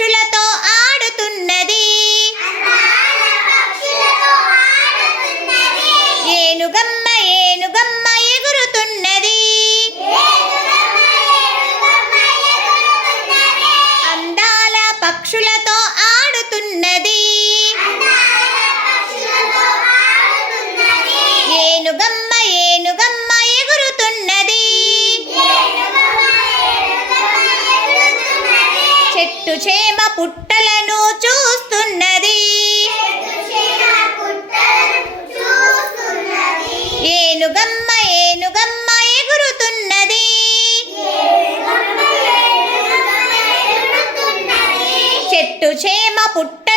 పక్షులతో ఆడుతున్నది. ఏనుగమ్మ ఏనుగమ్మ ఎగురుతున్నది. అందాల పక్షులతో ఆడుతున్నది. ఏనుగమ్మ ఏనుగమ్మ ఎగురుతున్నది. చెట్టు చేమ పుట్టలను చూస్తున్నది. ఏనుగమ్మ ఏనుగమ్మ ఎగురుతున్నది. చెట్టు చేమ పుట్ట